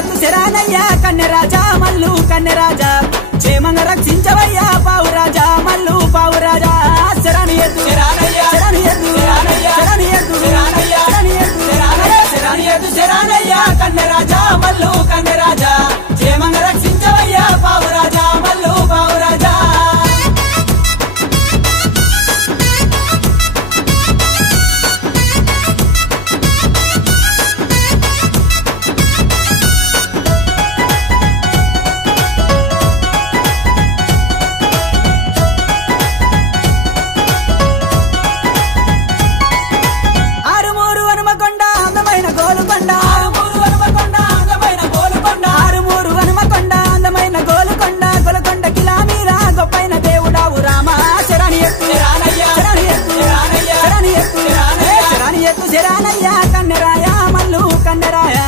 ఎత్తు శరానయ్యా కన్నెరాజా మల్లు కన్నెరాజా క్షేమంగా రక్షించవయ్యా పావురాజా మల్లు పావురాజా శరాని ఎత్తు శరాని ఎత్తు శరాని ఎత్తు శరాని ఎత్తు శరానయ్యా కన్నెరాజా